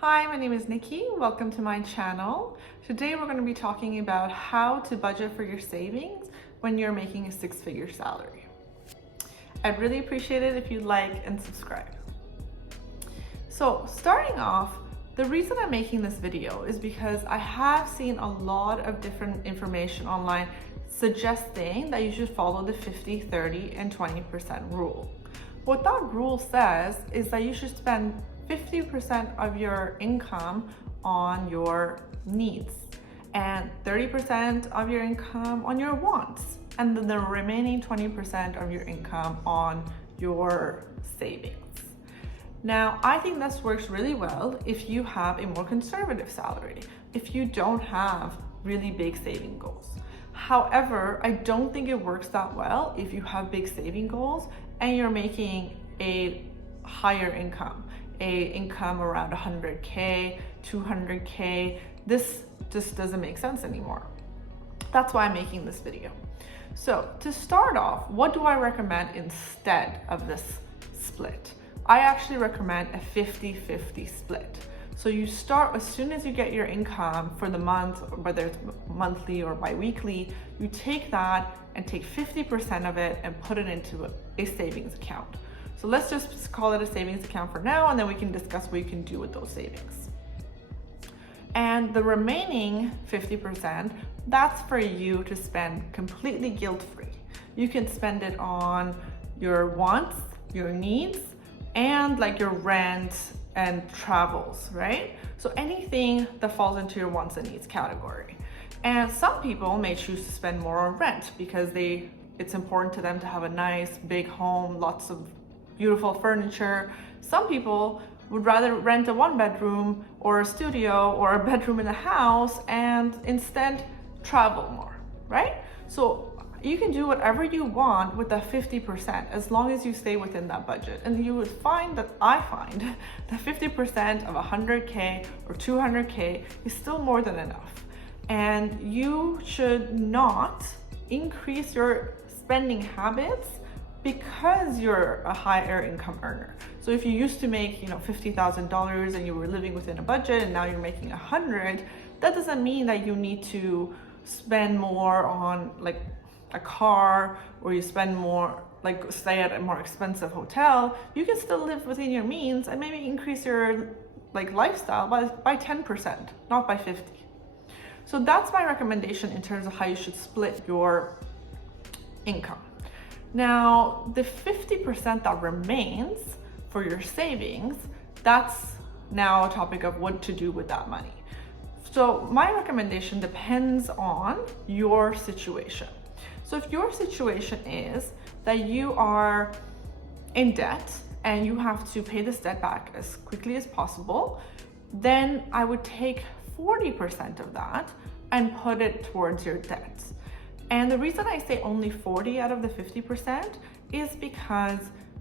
Hi, my name is Nikki. Welcome to my channel. Today we're going to be talking about how to budget for your savings when you're making a six-figure salary. I'd really appreciate it if you'd like and subscribe. So starting off, the reason I'm making this video is because I have seen a lot of different information online suggesting that you should follow the 50, 30, and 20% rule. What that rule says is that you should spend 50% of your income on your needs and 30% of your income on your wants, and then the remaining 20% of your income on your savings. Now, I think this works really well if you have a more conservative salary, if you don't have really big saving goals. However, I don't think it works that well if you have big saving goals and you're making a higher income, a income around 100K, 200K. This just doesn't make sense anymore. That's why I'm making this video. So to start off, what do I recommend instead of this split? I actually recommend a 50-50 split. So you start as soon as you get your income for the month, whether it's monthly or bi-weekly, you take that and take 50% of it and put it into a savings account. So let's just call it a savings account for now, and then we can discuss what you can do with those savings. And the remaining 50%, that's for you to spend completely guilt-free. You can spend it on your wants, your needs, and like your rent and travels, right? So anything that falls into your wants and needs category. And some people may choose to spend more on rent because it's important to them to have a nice big home, lots of beautiful furniture. Some people would rather rent a one-bedroom or a studio or a bedroom in a house and instead travel more, right? So you can do whatever you want with that 50% as long as you stay within that budget. And you would find that that 50% of 100K or 200K is still more than enough. And you should not increase your spending habits because you're a higher income earner. So if you used to make, $50,000 and you were living within a budget and now you're making 100, that doesn't mean that you need to spend more on like a car, or you spend more, like stay at a more expensive hotel. You can still live within your means and maybe increase your lifestyle by 10%, not by 50. So that's my recommendation in terms of how you should split your income. Now, the 50% that remains for your savings, that's now a topic of what to do with that money. So my recommendation depends on your situation. So if your situation is that you are in debt and you have to pay this debt back as quickly as possible, then I would take 40% of that and put it towards your debt. And the reason I say only 40 out of the 50% is because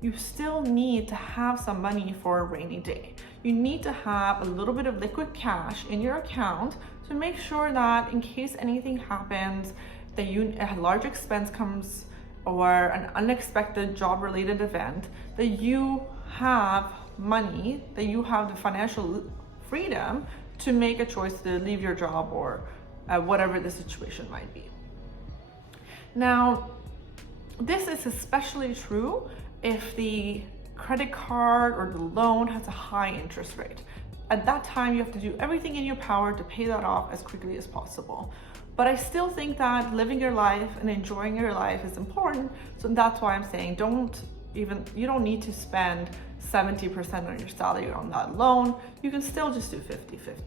you still need to have some money for a rainy day. You need to have a little bit of liquid cash in your account to make sure that in case anything happens, that a large expense comes or an unexpected job-related event, that you have money, that you have the financial freedom to make a choice to leave your job or whatever the situation might be. Now, this is especially true if the credit card or the loan has a high interest rate. At that time, you have to do everything in your power to pay that off as quickly as possible. But I still think that living your life and enjoying your life is important. So that's why I'm saying you don't need to spend 70% of your salary on that loan. You can still just do 50-50.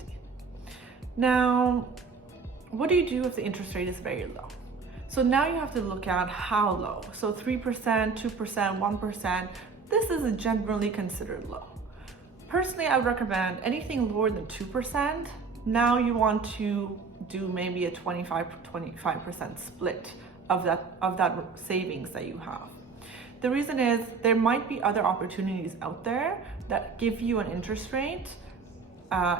Now, what do you do if the interest rate is very low? So now you have to look at how low. So 3%, 2%, 1%, this is generally considered low. Personally, I would recommend anything lower than 2%. Now you want to do maybe a 25% split of that savings that you have. The reason is there might be other opportunities out there that give you an interest rate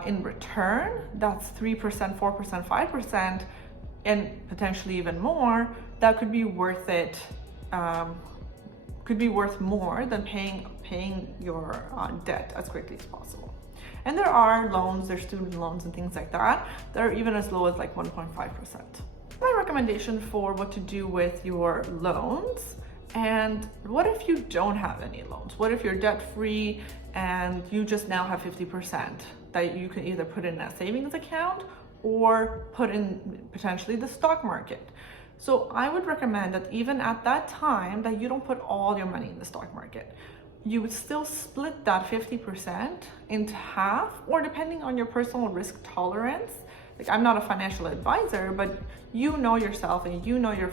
in return that's 3%, 4%, 5%, and potentially even more, that could be worth it, could be worth more than paying your debt as quickly as possible. And there are loans, there's student loans and things like that are even as low as like 1.5%. My recommendation for what to do with your loans. And what if you don't have any loans? What if you're debt-free and you just now have 50% that you can either put in a savings account or put in potentially the stock market? So I would recommend that even at that time that you don't put all your money in the stock market. You would still split that 50% into half, or depending on your personal risk tolerance. Like, I'm not a financial advisor, but you know yourself and you know your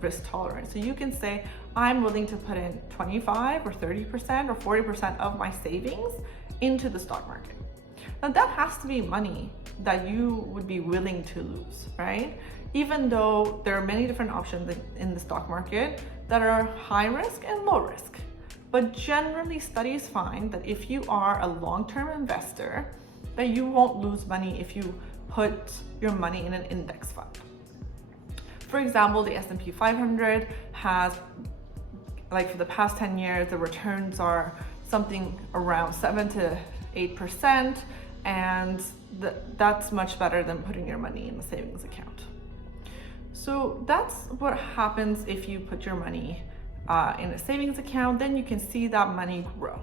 risk tolerance. So you can say, I'm willing to put in 25 or 30% or 40% of my savings into the stock market. Now that has to be money that you would be willing to lose, right? Even though there are many different options in the stock market that are high risk and low risk. But generally, studies find that if you are a long-term investor, that you won't lose money if you put your money in an index fund. For example, the S&P 500 has, like, for the past 10 years, the returns are something around 7 to 8%, and that's much better than putting your money in a savings account. So that's what happens if you put your money in a savings account. Then you can see that money grow.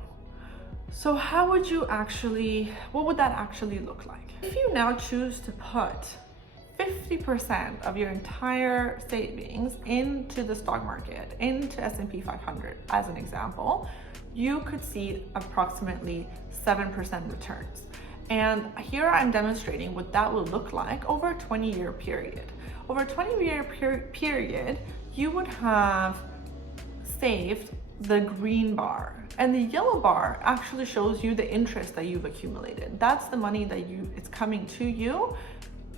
So what would that actually look like? If you now choose to put 50% of your entire savings into the stock market, into S&P 500 as an example, you could see approximately 7% returns. And here I'm demonstrating what that will look like over a 20-year period. Over a 20-year period, you would have saved the green bar, and the yellow bar actually shows you the interest that you've accumulated. That's the money that it's coming to you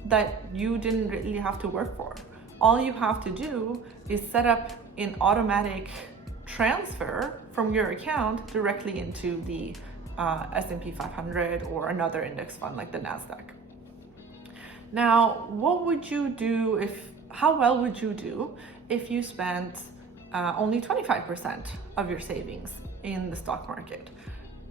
that you didn't really have to work for. All you have to do is set up an automatic transfer from your account directly into the S&P 500 or another index fund like the NASDAQ. Now, how well would you do if you spent only 25% of your savings in the stock market?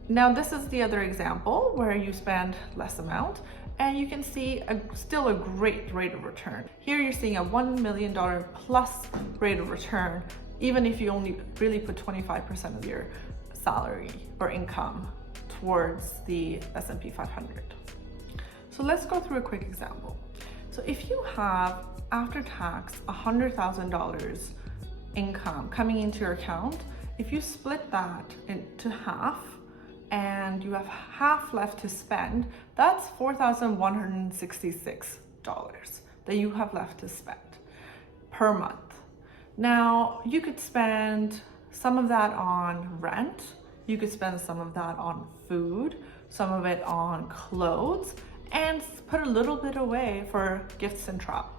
Now, this is the other example where you spend less amount and you can see still a great rate of return. Here you're seeing a $1 million plus rate of return, even if you only really put 25% of your salary or income towards the S&P 500. So let's go through a quick example. So if you have, after tax, $100,000 income coming into your account, if you split that into half and you have half left to spend, that's $4,166 that you have left to spend per month. Now, you could spend some of that on rent, you could spend some of that on food, some of it on clothes, and put a little bit away for gifts and travel.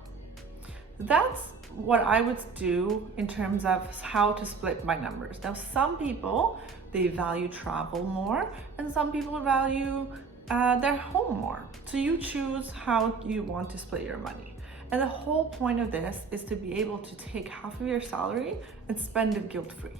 That's what I would do in terms of how to split my numbers. Now, some people, they value travel more, and some people value their home more. So you choose how you want to split your money. And the whole point of this is to be able to take half of your salary and spend it guilt-free.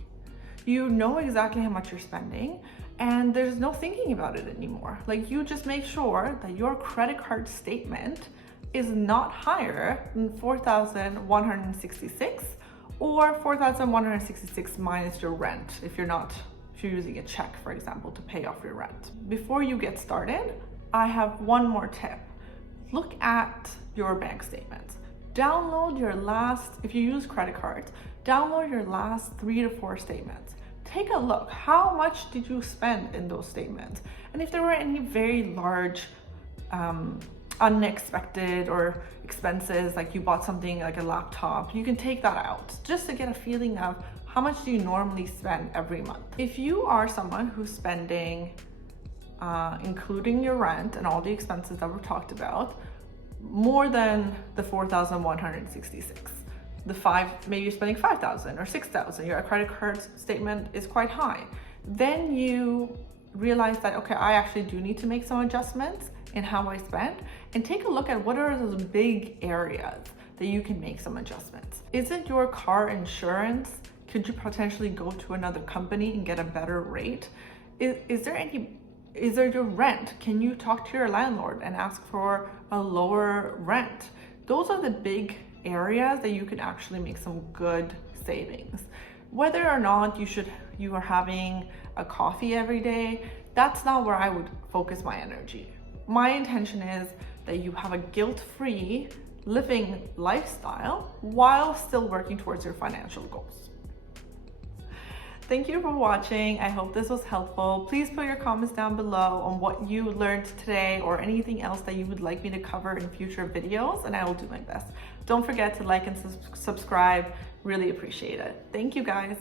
You know exactly how much you're spending, and there's no thinking about it anymore. Like, you just make sure that your credit card statement is not higher than $4,166 or $4,166 minus your rent if you're using a check, for example, to pay off your rent. Before you get started, I have one more tip. Look at your bank statements. If you use credit cards, download your last 3 to 4 statements. Take a look. How much did you spend in those statements? And if there were any very large unexpected or expenses, like you bought something like a laptop, you can take that out just to get a feeling of how much do you normally spend every month. If you are someone who's spending, including your rent and all the expenses that were talked about, more than the $4,166, maybe you're spending $5,000 or $6,000, your credit card statement is quite high, then you realize that, okay, I actually do need to make some adjustments in how I spend, and take a look at what are those big areas that you can make some adjustments. Is it your car insurance? Could you potentially go to another company and get a better rate? Is Is there your rent? Can you talk to your landlord and ask for a lower rent? Those are the big areas that you can actually make some good savings. Whether or not you are having a coffee every day, that's not where I would focus my energy. My intention is that you have a guilt-free living lifestyle while still working towards your financial goals. Thank you for watching. I hope this was helpful. Please put your comments down below on what you learned today or anything else that you would like me to cover in future videos, and I will do my best. Don't forget to like and subscribe. Really appreciate it. Thank you, guys.